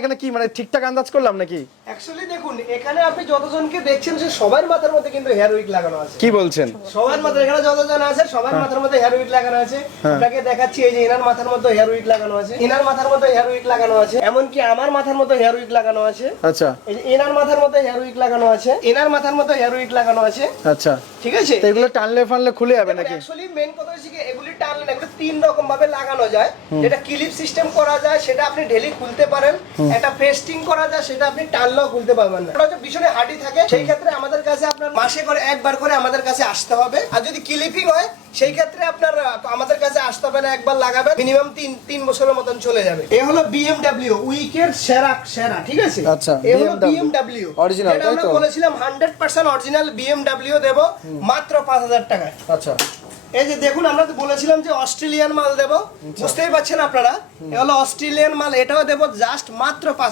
এখানে কি মানে ঠিকঠাক আন্দাজ করলাম নাকি? অ্যাকচুয়ালি দেখুন এখানে আপনি যতজনকে দেখছেন সে সবার মাথার মধ্যে কিন্তু হেয়ার উইক লাগানো আছে। কি বলছেন? সবার মাথায় এখানে যতজন আছে সবার হ্যাঁ। মাথার মধ্যে হেয়ার উইক লাগানো আছে। আপনাকে দেখাচ্ছি এই যে এনার মাথার মধ্যে হেয়ার উইক লাগানো আছে। এনার মাথার মধ্যে হেয়ার উইক লাগানো আছে। এমনকি আমার মাথার মধ্যে হেয়ার উইক লাগানো আছে। আচ্ছা। এই যে এনার মাথার মধ্যে হেয়ার উইক লাগানো আছে। এনার মাথার মধ্যে হেয়ার উইক লাগানো আছে। আচ্ছা। ঠিক আছে? তো এগুলো টানলে ফানলে খুলে যাবে নাকি? অ্যাকচুয়ালি মেন কথা হচ্ছে কি এগুলি টানলে না এগুলো তিন রকম ভাবে লাগানো যায়। যেটা ক্লিপ সিস্টেম করা যায় সেটা আপনি ডেলি খুলতে পারেন। একটা পেস্টিং করা যায় সেটা আপনি টানলেও খুলতে পারবেন না। ওটা পিছনে হাঁটি থাকে সেই ক্ষেত্রে আমাদের কাছে আপনার মাসে করে একবার করে আমাদের কাছে আসতে হবে। আর যদি ক্লিপিং হয় সেই ক্ষেত্রে আপনার আমাদের কাছে আসতে হবে না একবার লাগাবেন মিনিমাম তিন তিন বছরের মতন চলে যাবে। এ হলো বিএমডব্লিউ উইকের সেরা সেরা ঠিক আছে? আচ্ছা, এ হলো BMW বিএমডব্লিউ তাই আমরা? বলেছিলাম হান্ড্রেড পার্সেন্ট অরিজিনাল বিএমডব্লিউ দেবো মাত্র পাঁচ হাজার টাকায়। আচ্ছা। এই যে দেখুন আমরা তো বলেছিলাম যে অস্ট্রেলিয়ান মাল দেব। বুঝতেই পারছেন আপনারা? এ হলো অস্ট্রেলিয়ান মাল এটাও দেব জাস্ট মাত্র পাঁচ